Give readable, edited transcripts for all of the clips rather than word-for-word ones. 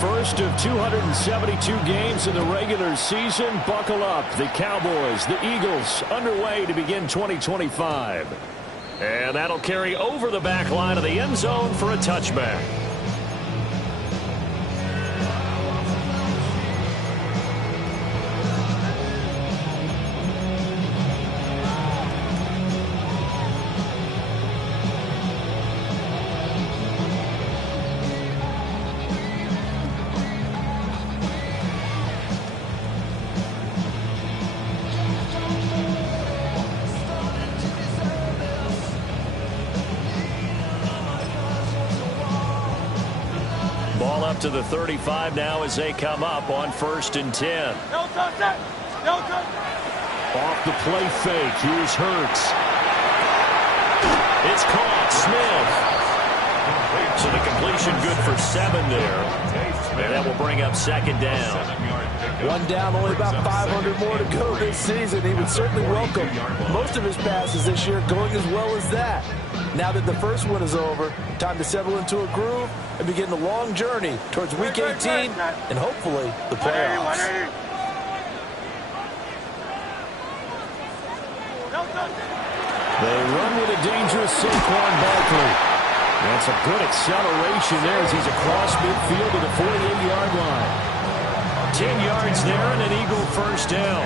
first of 272 games in the regular season. Buckle up. The Cowboys, the Eagles, underway to begin 2025. And that'll carry over the back line of the end zone for a touchback. Ball up to the 35 now as they come up on 1st and 10. Off the play fake. Here's Hurts. It's caught. Smith. So the completion good for 7 there. And that will bring up 2nd down. One down, only about 500 more to go this season. He would certainly welcome most of his passes this year going as well as that. Now that the first one is over, time to settle into a groove and begin the long journey towards Week 18 and hopefully the playoffs. They run with a dangerous Saquon Barkley. That's a good acceleration there as he's across midfield to the 48-yard line. 10 yards there and an Eagle first down.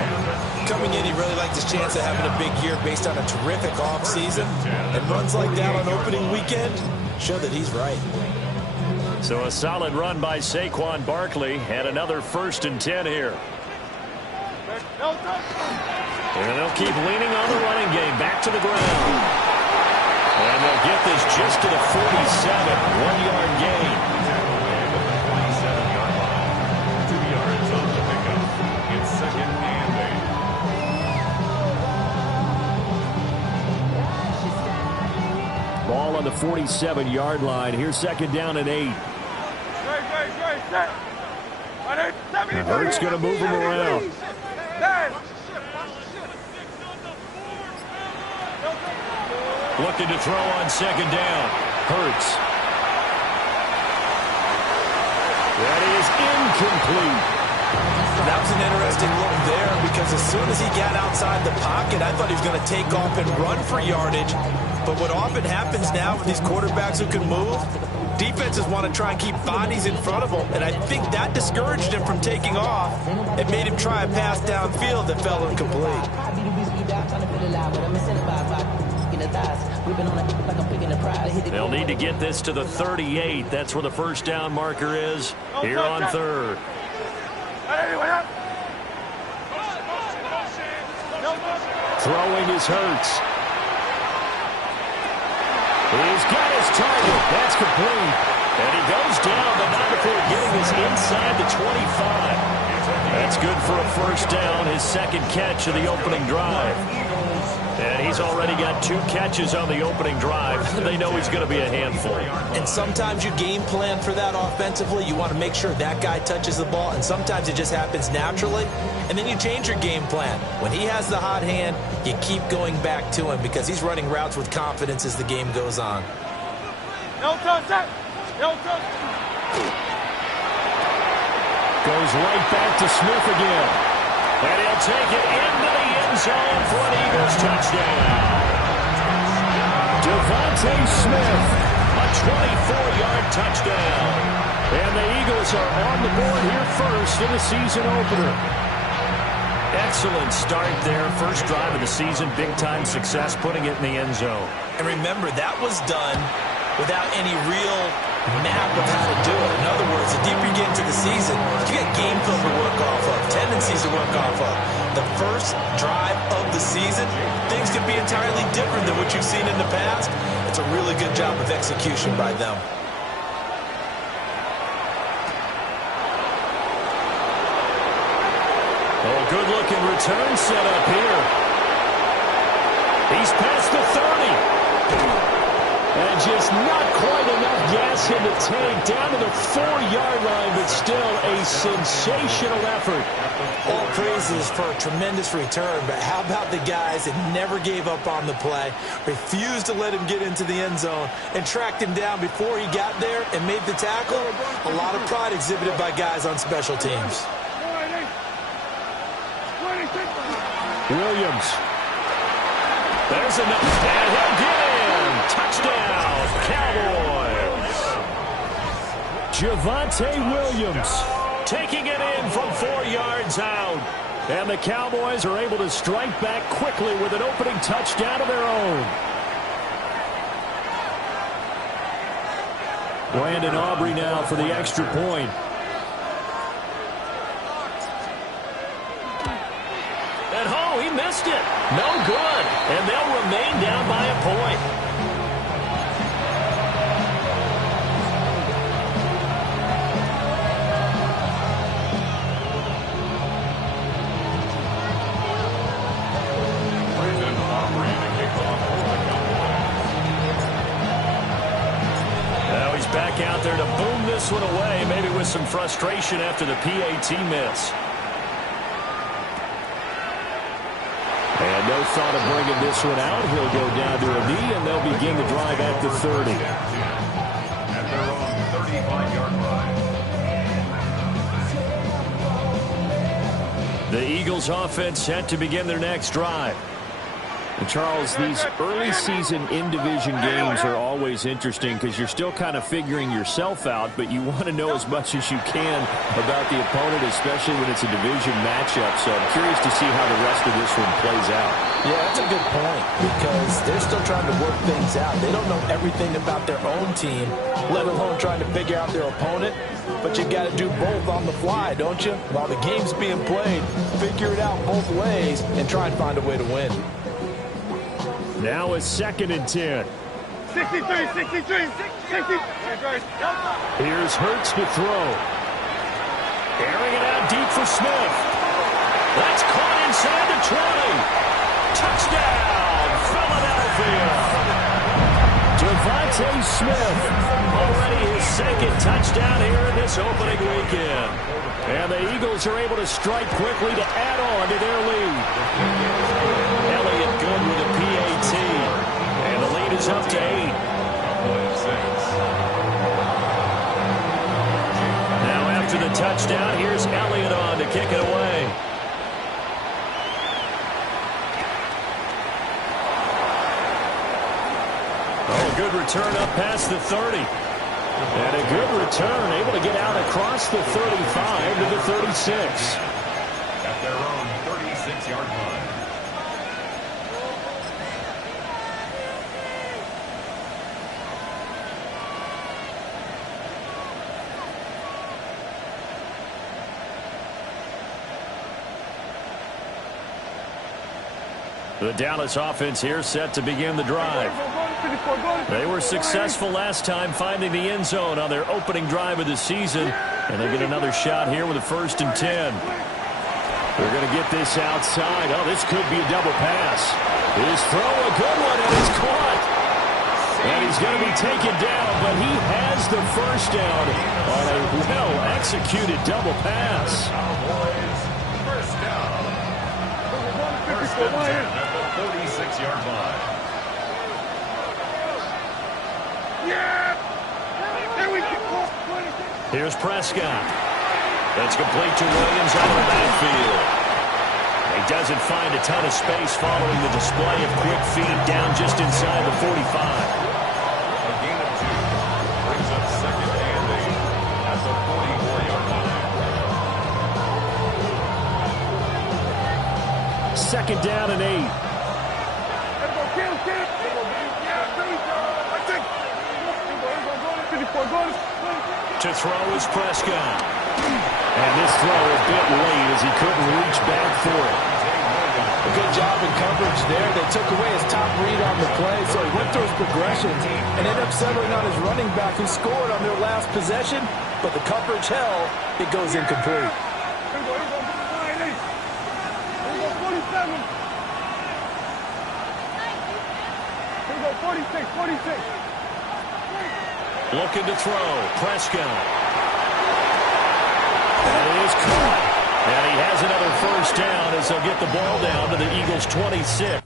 Coming in, he really liked his chance of having a big year based on a terrific offseason. And runs like that on opening weekend show that he's right. So a solid run by Saquon Barkley and another 1st and 10 here. And they'll keep leaning on the running game. Back to the ground. And they'll get this just to the 47. 1-yard gain. Ball on the 47-yard line. Here's 2nd down and 8. Hurts going to move him around. Looking to throw on 2nd down. Hurts. That is incomplete. That was an interesting look there because as soon as he got outside the pocket, I thought he was going to take off and run for yardage. But what often happens now with these quarterbacks who can move, defenses want to try and keep bodies in front of them, and I think that discouraged him from taking off. It made him try a pass downfield that fell incomplete. They'll need to get this to the 38. That's where the first down marker is here on 3rd. Throwing is Hurts. He's got his target. That's complete. And he goes down, but not before getting this inside the 25. That's good for a first down, his 2nd catch of the opening drive. And he's already got 2 catches on the opening drive. They know he's going to be a handful. And sometimes you game plan for that offensively. You want to make sure that guy touches the ball, and sometimes it just happens naturally. And then you change your game plan. When he has the hot hand, you keep going back to him because he's running routes with confidence as the game goes on. Goes right back to Smith again. And he'll take it into the end zone for an Eagles touchdown. Devontae Smith, a 24-yard touchdown. And the Eagles are on the board here first in the season opener. Excellent start there. First drive of the season, big-time success, putting it in the end zone. And remember, that was done without any real map of how to do it. In other words, the deeper you get into the season, you get game film to work off of, tendencies to work off of. The first drive of the season, things can be entirely different than what you've seen in the past. It's a really good job of execution by them. Oh, good-looking return set up here. He's past the 30. And just not quite enough gas in the tank. Down to the 4-yard line, but still a a sensational effort. All praises for a tremendous return, but how about the guys that never gave up on the play, refused to let him get into the end zone, and tracked him down before he got there and made the tackle? A lot of pride exhibited by guys on special teams. Williams. There's enough. And he'll get in. Touchdown, Cowboys. Javonte Williams taking it in from 4 yards out. And the Cowboys are able to strike back quickly with an opening touchdown of their own. Brandon Aubrey now for the extra point. And oh, he missed it. No good. And they'll remain down by a point. Now he's back out there to boom this one away, maybe with some frustration after the PAT miss. And no thought of bringing this one out. He'll go down to a knee, and they'll begin the drive at the 30. At their own 35-yard line. The Eagles offense set to begin their next drive. And Charles, these early season in-division games are always interesting because you're still kind of figuring yourself out, but you want to know as much as you can about the opponent, especially when it's a division matchup. So I'm curious to see how the rest of this one plays out. Yeah, that's a good point because they're still trying to work things out. They don't know everything about their own team, let alone trying to figure out their opponent. But you got to do both on the fly, don't you? While the game's being played, figure it out both ways and try and find a way to win. Now it's 2nd and 10. 63. Here's Hurts to throw. Airing it out deep for Smith. That's caught inside the 20. Touchdown, Philadelphia. Devontae Smith, already his 2nd touchdown here in this opening weekend. And the Eagles are able to strike quickly to add on to their lead. Elliott good with a PAT. And the lead is up to 8. Now after the touchdown, here's Elliott on to kick it away. Oh, a good return up past the 30. And a good return, able to get out across the 35 to the 36. At their own 36-yard line. The Dallas offense here set to begin the drive. They were successful last time finding the end zone on their opening drive of the season. And they get another shot here with a 1st and 10. They're going to get this outside. Oh, this could be a double pass. His throw, a good one, and it's caught. And he's going to be taken down, but he has the 1st down on a well-executed double pass. First down. First and 10 at the 46-yard line. Here's Prescott. That's complete to Williams out of the backfield. He doesn't find a ton of space following the display of quick feet down just inside the 45. A gain of 2 brings up 2nd and 8 at the 44-yard line. 2nd down and 8. To throw is Prescott. And this throw a bit late as he couldn't reach back for it. A good job in coverage there. They took away his top read on the play, so he went through his progressions and ended up settling on his running back who scored on their last possession, but the coverage held. It goes incomplete. Looking to throw. Prescott. And he has another first down as they'll get the ball down to the Eagles' 26.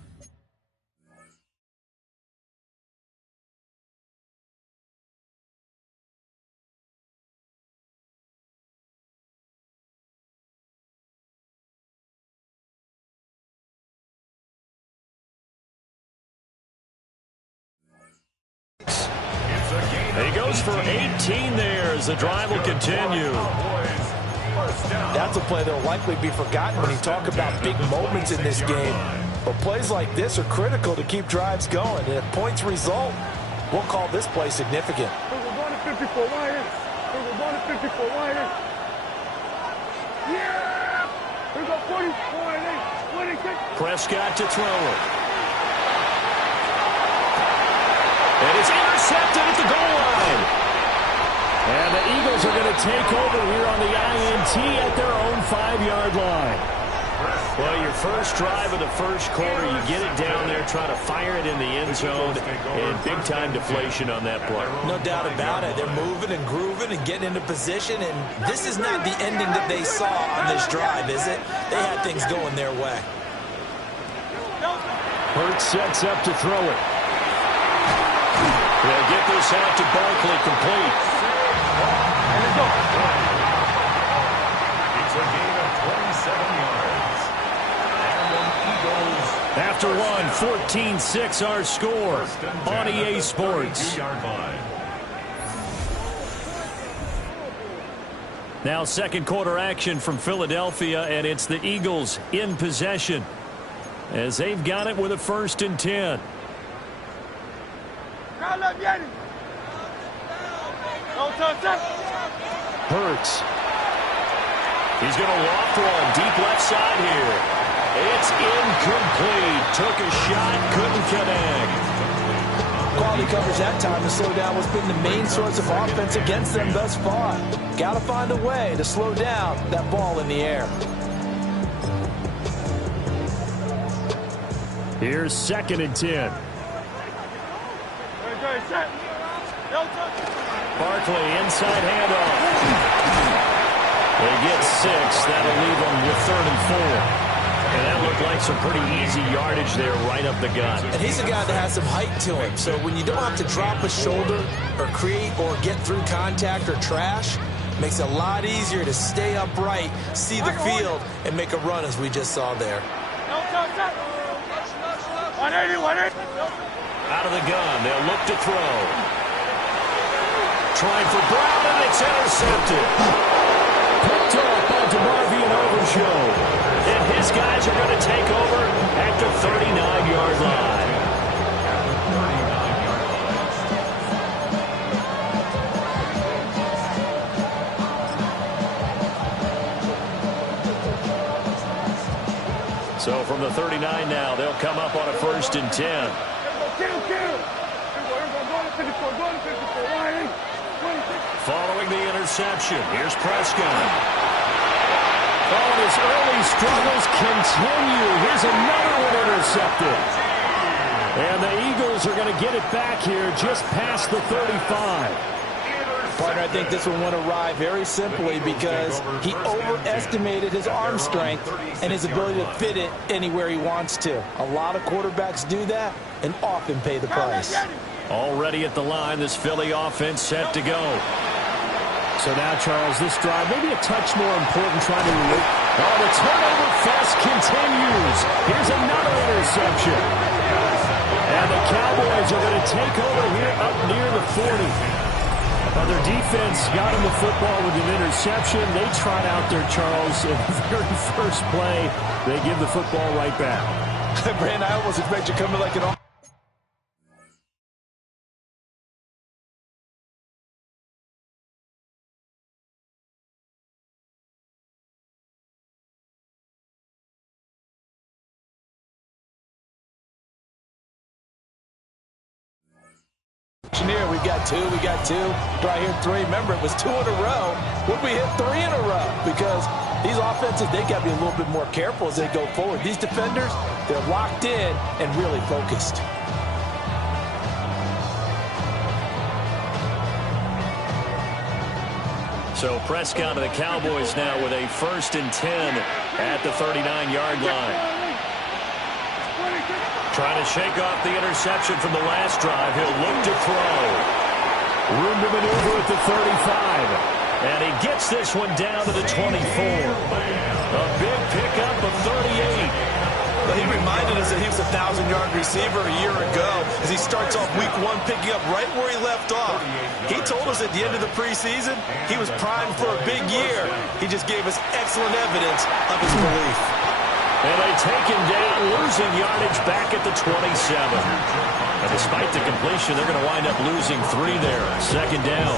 He goes for 18 there as the drive will continue. That's a play that will likely be forgotten when you talk about big moments in this game. But plays like this are critical to keep drives going. And if points result, we'll call this play significant. Prescott to throw it. And it's intercepted at the goal line. And the Eagles are going to take over here on the INT at their own 5-yard line. Well, your first drive of the first quarter, you get it down there, try to fire it in the end zone, and big-time deflation on that play. No doubt about it. They're moving and grooving and getting into position, and this is not the ending that they saw on this drive, is it? They had things going their way. Hurts sets up to throw it. They'll get this out to Barkley, complete. It's a gain of 27 yards. And the Eagles. After one, 14-6 our score on EA Sports. Now second quarter action from Philadelphia, and it's the Eagles in possession as they've got it with a 1st and 10. Hurts. He's going to loft one deep left side here. It's incomplete. Took a shot, couldn't connect. Quality coverage that time. The slowdown has been the main source of offense against them thus far. Got to find a way to slow down that ball in the air. Here's 2nd and 10. Barkley inside handoff. They get 6. That'll leave them with 3rd and 4. And that looked like some pretty easy yardage there right up the gut. And he's a guy that has some height to him. So when you don't have to drop a shoulder or create or get through contact or trash, makes it a lot easier to stay upright, see the field, and make a run as we just saw there. Out of the gun, they'll look to throw. Trying for Brown, and it's intercepted. Picked off by DeMarvion Overshow. And his guys are going to take over at the 39-yard line. So from the 39 now, they'll come up on a 1st and 10. Following the interception, here's Prescott. Oh, and his early struggles continue. Here's another one intercepted. And the Eagles are going to get it back here just past the 35. Partner, I think this one went awry very simply because he overestimated his arm strength and his ability to fit it anywhere he wants to. A lot of quarterbacks do that and often pay the price. Already at the line, this Philly offense set to go. So now, Charles, this drive maybe a touch more important trying to... Oh, the turnover fest continues. Here's another interception. And the Cowboys are going to take over here up near the 40. Their defense got him the football with an interception. They trot out there, Charles, in the very first play. They give the football right back. Brand, I almost expect you to come in like an... We got two. Do I hear 3? Remember, it was 2 in a row. Would we hit 3 in a row? Because these offenses, they got to be a little bit more careful as they go forward. These defenders, they're locked in and really focused. So Prescott of the Cowboys now with a 1st and 10 at the 39-yard line. Trying to shake off the interception from the last drive. He'll look to throw. Room to maneuver at the 35. And he gets this one down to the 24. A big pickup of 38. Well, he reminded us that he was a 1,000-yard receiver a year ago as he starts off week 1 picking up right where he left off. He told us at the end of the preseason he was primed for a big year. He just gave us excellent evidence of his belief. And they take him down, losing yardage back at the 27. And despite the completion, they're going to wind up losing 3 there. 2nd down.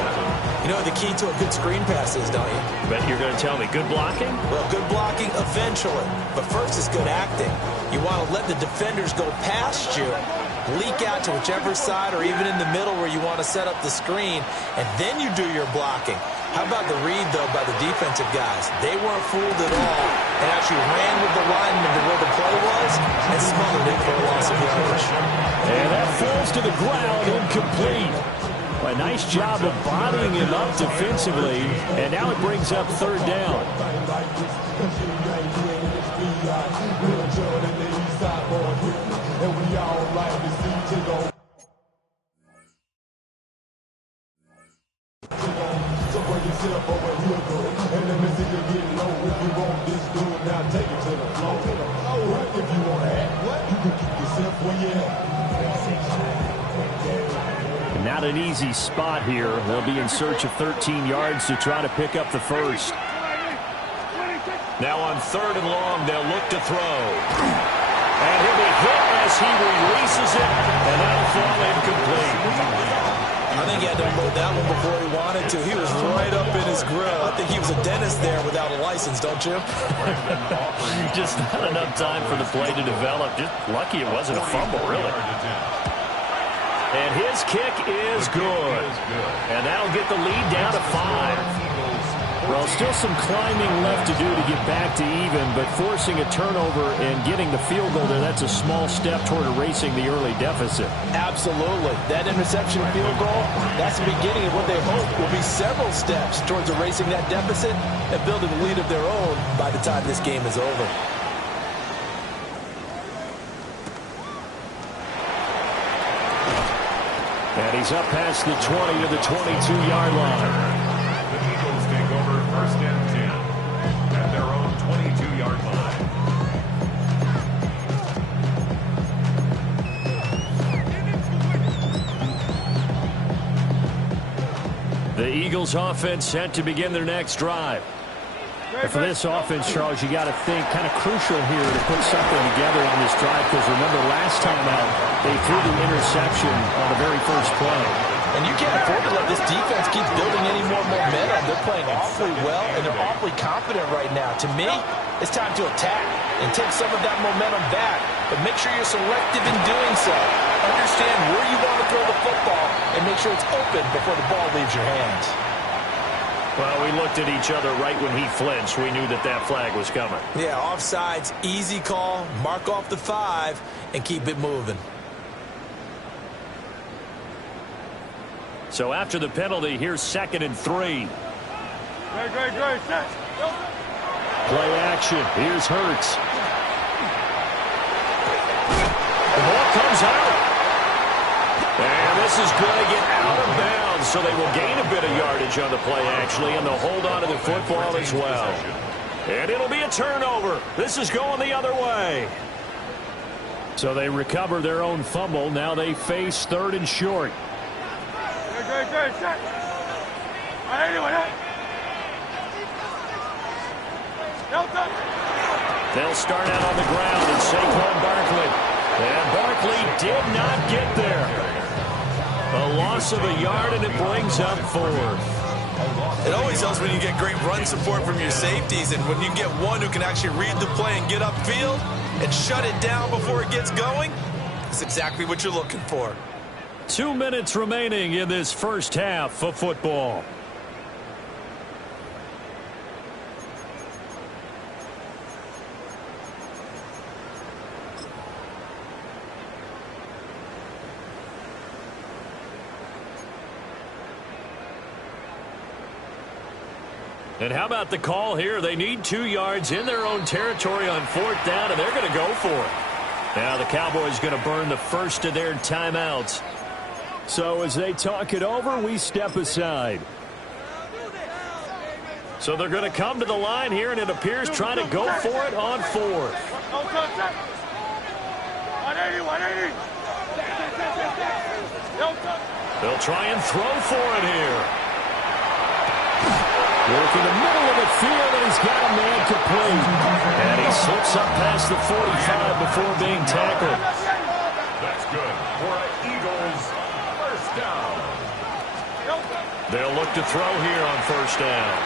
You know the key to a good screen pass is, don't you? Bet you're going to tell me good blocking? Well, good blocking eventually. But first is good acting. You want to let the defenders go past you, leak out to whichever side or even in the middle where you want to set up the screen, and then you do your blocking. How about the read, though, by the defensive guys? They weren't fooled at all and actually ran with the lineman to where the play was and smothered it for a loss of yardage. And that falls to the ground, incomplete. A nice job of bodying him up defensively, and now it brings up 3rd down. Not an easy spot here. They'll be in search of 13 yards to try to pick up the 1st. Now on 3rd and long, they'll look to throw. And he'll be hit as he releases it, and that'll fall incomplete. I think he had to unload that one before he wanted to. He was right up in his grill. I think he was a dentist there without a license, don't you? Just not enough time for the play to develop. Just lucky it wasn't a fumble, really. And his kick is good. And that'll get the lead down to 5. Well, still some climbing left to do to get back to even, but forcing a turnover and getting the field goal there, that's a small step toward erasing the early deficit. Absolutely. That interception field goal, that's the beginning of what they hope will be several steps towards erasing that deficit and building a lead of their own by the time this game is over. And he's up past the 20 to the 22-yard line. The Eagles take over 1st and 10 at their own 22-yard line. The Eagles offense set to begin their next drive. And for this offense, Charles, you got to think kind of crucial here to put something together on this drive, because remember last time out they threw the interception on the very first play. And you can't afford to let this defense keep building any more momentum. They're playing awfully well, and they're awfully confident right now. To me, it's time to attack and take some of that momentum back, but make sure you're selective in doing so. Understand where you want to throw the football and make sure it's open before the ball leaves your hands. Well, we looked at each other right when he flinched. We knew that that flag was coming. Yeah, offsides, easy call, mark off the 5, and keep it moving. So after the penalty, here's 2nd and 3. Great. Set. Play action. Here's Hurts. The ball comes out. And this is going to get out of bounds, so they will gain a bit of yardage on the play, actually, and they'll hold on to the football as well. And it'll be a turnover. This is going the other way. So they recover their own fumble. Now they face 3rd and short. Great. Set. They'll start out on the ground, and Saquon Barkley. And Barkley did not get there. A loss of a yard, and it brings up 4th. It always helps when you get great run support from your safeties, and when you get one who can actually read the play and get upfield and shut it down before it gets going, it's exactly what you're looking for. 2 minutes remaining in this first half of football. And how about the call here? They need 2 yards in their own territory on 4th down, and they're going to go for it. Now the Cowboys going to burn the first of their timeouts. So as they talk it over, we step aside. So they're going to come to the line here, and it appears trying to go for it on 4th. 180. They'll try and throw for it here. Working the middle of the field, and he's got a man complete. And he slips up past the 45 before being tackled. That's good for an Eagles first down. They'll look to throw here on 1st down.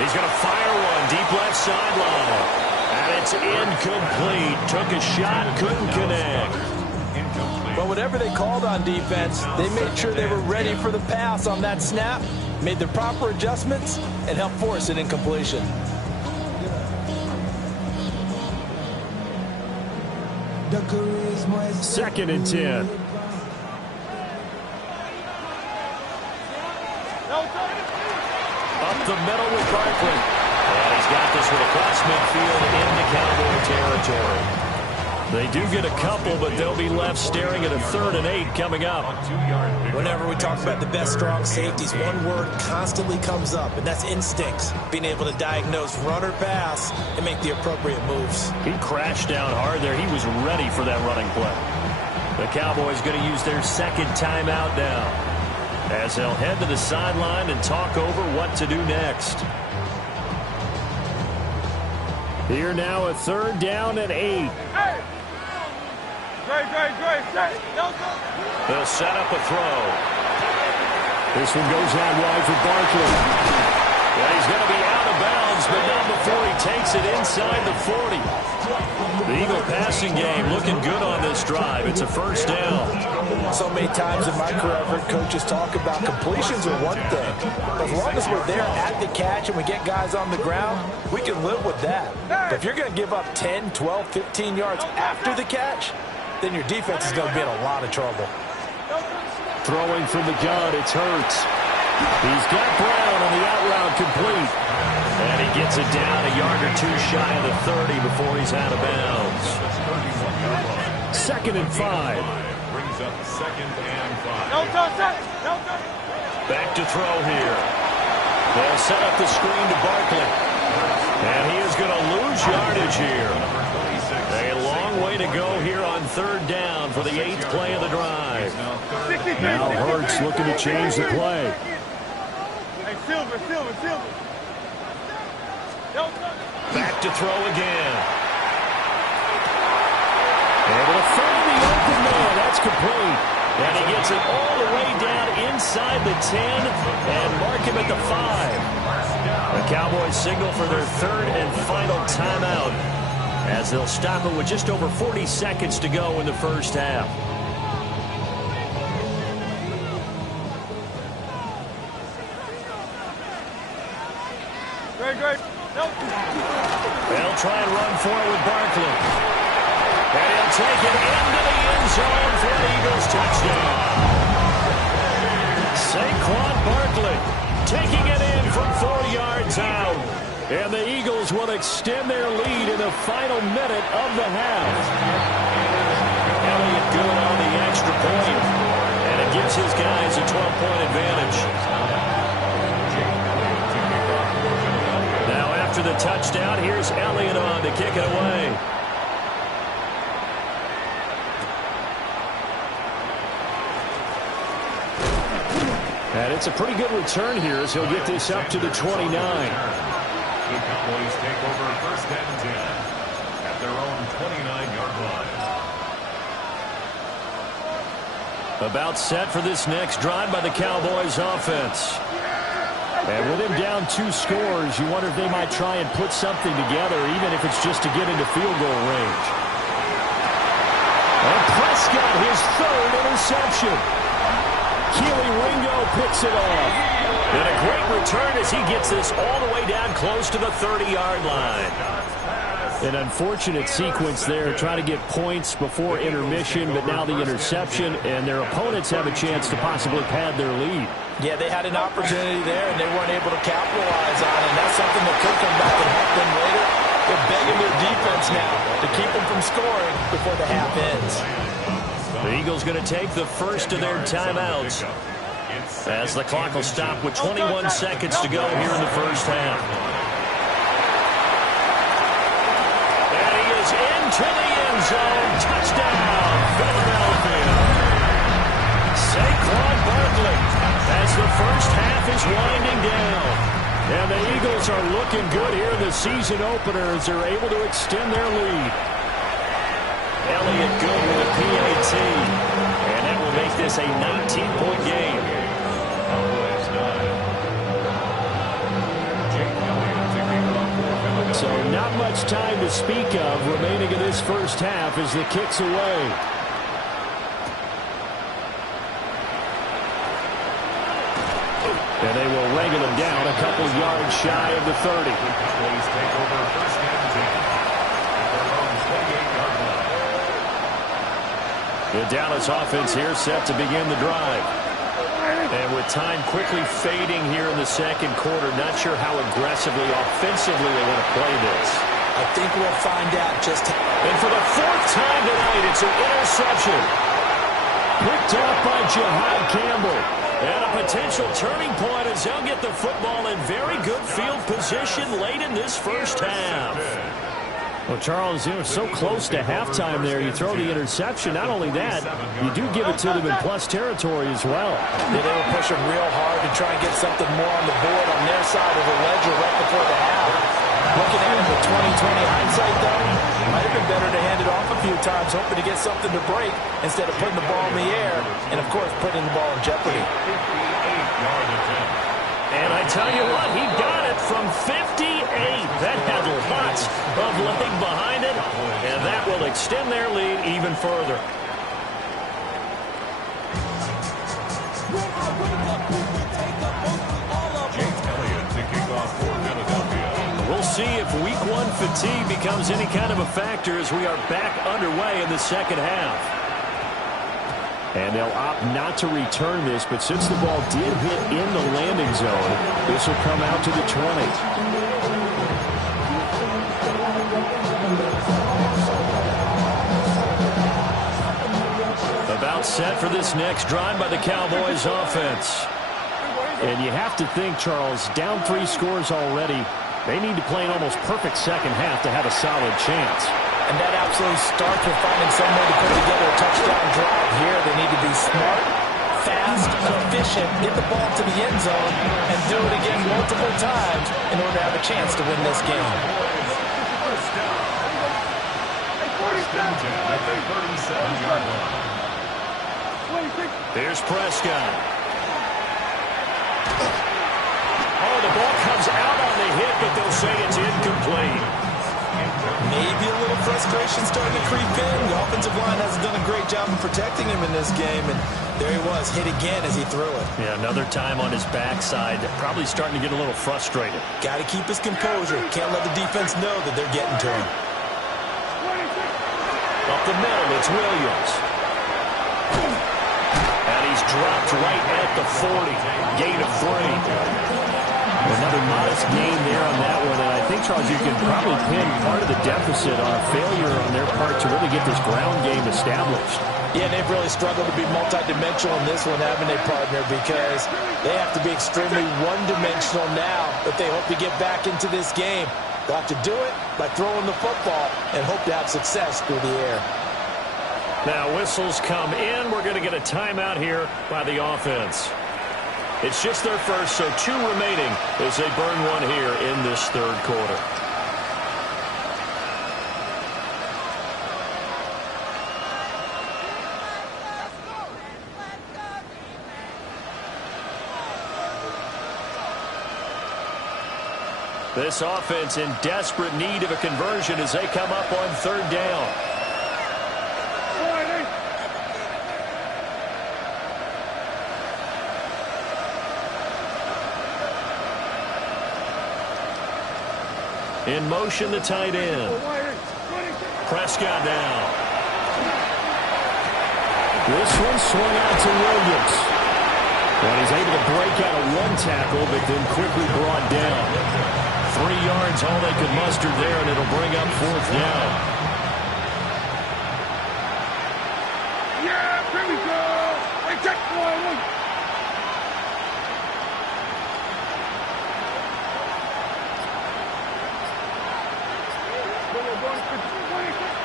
He's going to fire one deep left sideline. And it's incomplete. Took a shot, couldn't connect. But whatever they called on defense, they made sure they were ready for the pass on that snap, made the proper adjustments, and helped force an incompletion. Second and 10. Up the middle with Barkley. And he's got this one across midfield into Cowboy territory. They do get a couple, but they'll be left staring at a 3rd and 8 coming up. Whenever we talk about the best strong safeties, one word constantly comes up, and that's instincts. Being able to diagnose run or pass and make the appropriate moves. He crashed down hard there. He was ready for that running play. The Cowboys going to use their 2nd timeout now, as they'll head to the sideline and talk over what to do next. Here now, a 3rd down and 8. They'll set up a throw. This one goes out wide for Barkley. Yeah, he's going to be out of bounds, but not before he takes it inside the 40. The Eagle passing game looking good on this drive. It's a 1st down. So many times in my career, I've heard coaches talk about completions are one thing. As long as we're there at the catch and we get guys on the ground, we can live with that. But if you're going to give up 10, 12, 15 yards after the catch, then your defense is going to be in a lot of trouble. Throwing from the gun, it's Hurts. He's got Brown on the out route complete. And he gets it down a yard or 2 shy of the 30 before he's out of bounds. 2nd and 5. Brings up 2nd and 5. Back to throw here. They'll set up the screen to Barkley. And he is going to lose yardage here. A long way to go here on 3rd down for the 8th play of the drive. Now Hurts looking to change the play. Silver. Back to throw again. Able to find the open man. That's complete. And he gets it all the way down inside the 10 and mark him at the 5. The Cowboys signal for their 3rd and final timeout, as they'll stop it with just over 40 seconds to go in the 1st half. Great. They'll try and run for it with Barkley. And he'll take it into the end zone for an Eagles touchdown. Saquon Barkley taking it in from 4 yards out. And the Eagles will extend their lead in the final minute of the half. Elliott good on the extra point. And it gives his guys a 12-point advantage. Now after the touchdown, here's Elliott on to kick it away. And it's a pretty good return here as he'll get this up to the 29. The Cowboys take over 1st and 10 at their own 29-yard line. About set for this next drive by the Cowboys offense. And with him down 2 scores, you wonder if they might try and put something together, even if it's just to get into field goal range. And Prescott, his 3rd interception. Keely Ringo picks it off. And a great return as he gets this all the way down close to the 30-yard line. An unfortunate sequence there, trying to get points before intermission, but now the interception, and their opponents have a chance to possibly pad their lead. Yeah, they had an opportunity there, and they weren't able to capitalize on it. That's something that could come back and help them later. They're begging their defense now to keep them from scoring before the half ends. The Eagles going to take the first of their timeouts as the clock will stop with 21 seconds to go here in the first half. And he is into the end zone. Touchdown, Philadelphia. Saquon Barkley as the first half is winding down. And the Eagles are looking good here in the season opener as they're able to extend their lead. Elliott good with a PAT. And that will make this a 19-point game. So not much time to speak of remaining in this first half as the kick's away. And they will wrangle him down a couple yards shy of the 30. Please take over first and 10. The Dallas offense here set to begin the drive. And with time quickly fading here in the second quarter, not sure how aggressively, offensively they want to play this. I think we'll find out just how. And for the fourth time tonight, it's an interception. Picked off by Jihad Campbell. And a potential turning point as they'll get the football in very good field position late in this first half. Well, Charles, you know, so close to halftime there. You throw the interception. Not only that, you do give it to them in plus territory as well. Yeah, they were pushing real hard to try and get something more on the board on their side of the ledger right before the half. Looking at it with 20/20 hindsight, though, might have been better to hand it off a few times, hoping to get something to break instead of putting the ball in the air and, of course, putting the ball in jeopardy. And I tell you what, he got it from 58. That had lots of leg behind it, and that will extend their lead even further. We'll see if week one fatigue becomes any kind of a factor as we are back underway in the second half. And they'll opt not to return this, but since the ball did hit in the landing zone, this will come out to the 20. About set for this next drive by the Cowboys offense. And you have to think, Charles, down 3 scores already. They need to play an almost perfect second half to have a solid chance. And that absolutely starts with finding some way to put together a touchdown drive here. They need to be smart, fast, efficient, get the ball to the end zone, and do it again multiple times in order to have a chance to win this game. There's Prescott. Oh, the ball comes out on the hit, but they'll say it's incomplete. Maybe a little frustration starting to creep in. The offensive line hasn't done a great job of protecting him in this game, and there he was, hit again as he threw it. Yeah, another time on his backside, probably starting to get a little frustrated. Got to keep his composure. Can't let the defense know that they're getting to him. Up the middle, it's Williams. And he's dropped right at the 40. Gain of 3. Another modest gain there on that one, and I think, Charles, you can probably pin part of the deficit on a failure on their part to really get this ground game established. Yeah, they've really struggled to be multidimensional in this one, haven't they, partner? Because they have to be extremely one-dimensional now if they hope to get back into this game. They'll have to do it by throwing the football and hope to have success through the air. Now whistles come in. We're going to get a timeout here by the offense. It's just their first, so 2 remaining as they burn one here in this third quarter. This offense in desperate need of a conversion as they come up on 3rd down. In motion, the tight end. Prescott now. This one swung out to Williams. And he's able to break out of one tackle, but then quickly brought down. 3 yards, all they could muster there, and it'll bring up 4th down. Yeah, here we go. Hey, check forward.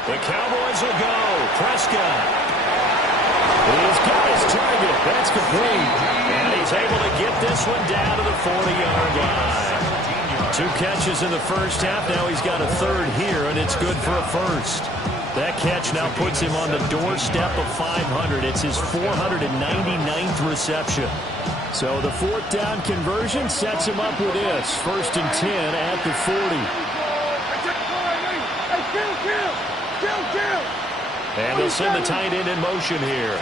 The Cowboys will go. Prescott. He's got his target. That's complete. And he's able to get this one down to the 40-yard line. 2 catches in the first half. Now he's got a 3rd here, and it's good for a 1st. That catch now puts him on the doorstep of 500. It's his 499th reception. So the 4th down conversion sets him up with this. 1st and 10 at the 40. And they'll send the tight end in motion here.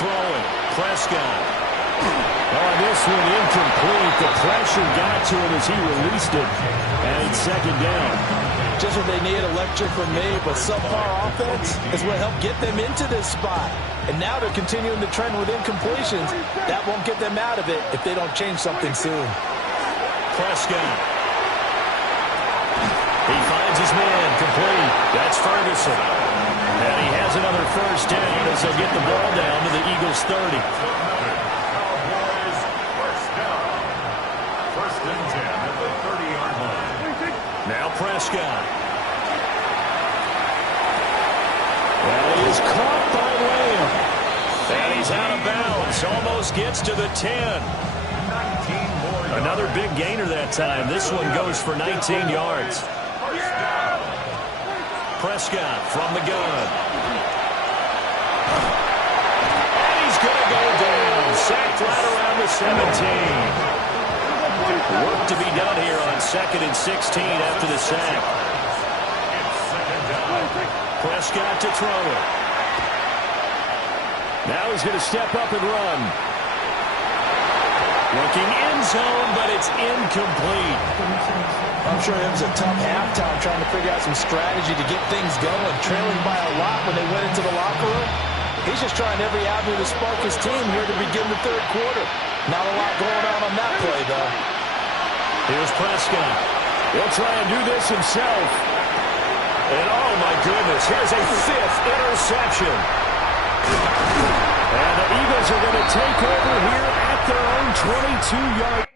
Throwing. Prescott. Oh, this one incomplete. The pressure got to him as he released it. And it's 2nd down. Just what they need, electric from me, but subpar offense is what helped get them into this spot. And now they're continuing the trend with incompletions. That won't get them out of it if they don't change something soon. Prescott. He finds his man complete. That's Ferguson. And he has another 1st down as they'll get the ball down to the Eagles' 30. Cowboys 1st down. 1st and 10 at the 30-yard line. Now Prescott. That is caught by Lamb. And he's out of bounds. Almost gets to the 10. Another big gainer that time. This one goes for 19 yards. Prescott from the gun. And he's going to go down. Sacked right around the 17. Work to be done here on 2nd and 16 after the sack. Prescott to throw it. Now he's going to step up and run. Looking end zone, but it's incomplete. I'm sure it was a tough halftime trying to figure out some strategy to get things going, trailing by a lot when they went into the locker room. He's just trying every avenue to spark his team here to begin the 3rd quarter. Not a lot going on that play, though. Here's Prescott. He'll try and do this himself. And, oh, my goodness, here's a 5th interception. And the Eagles are going to take over here at their own 22-yard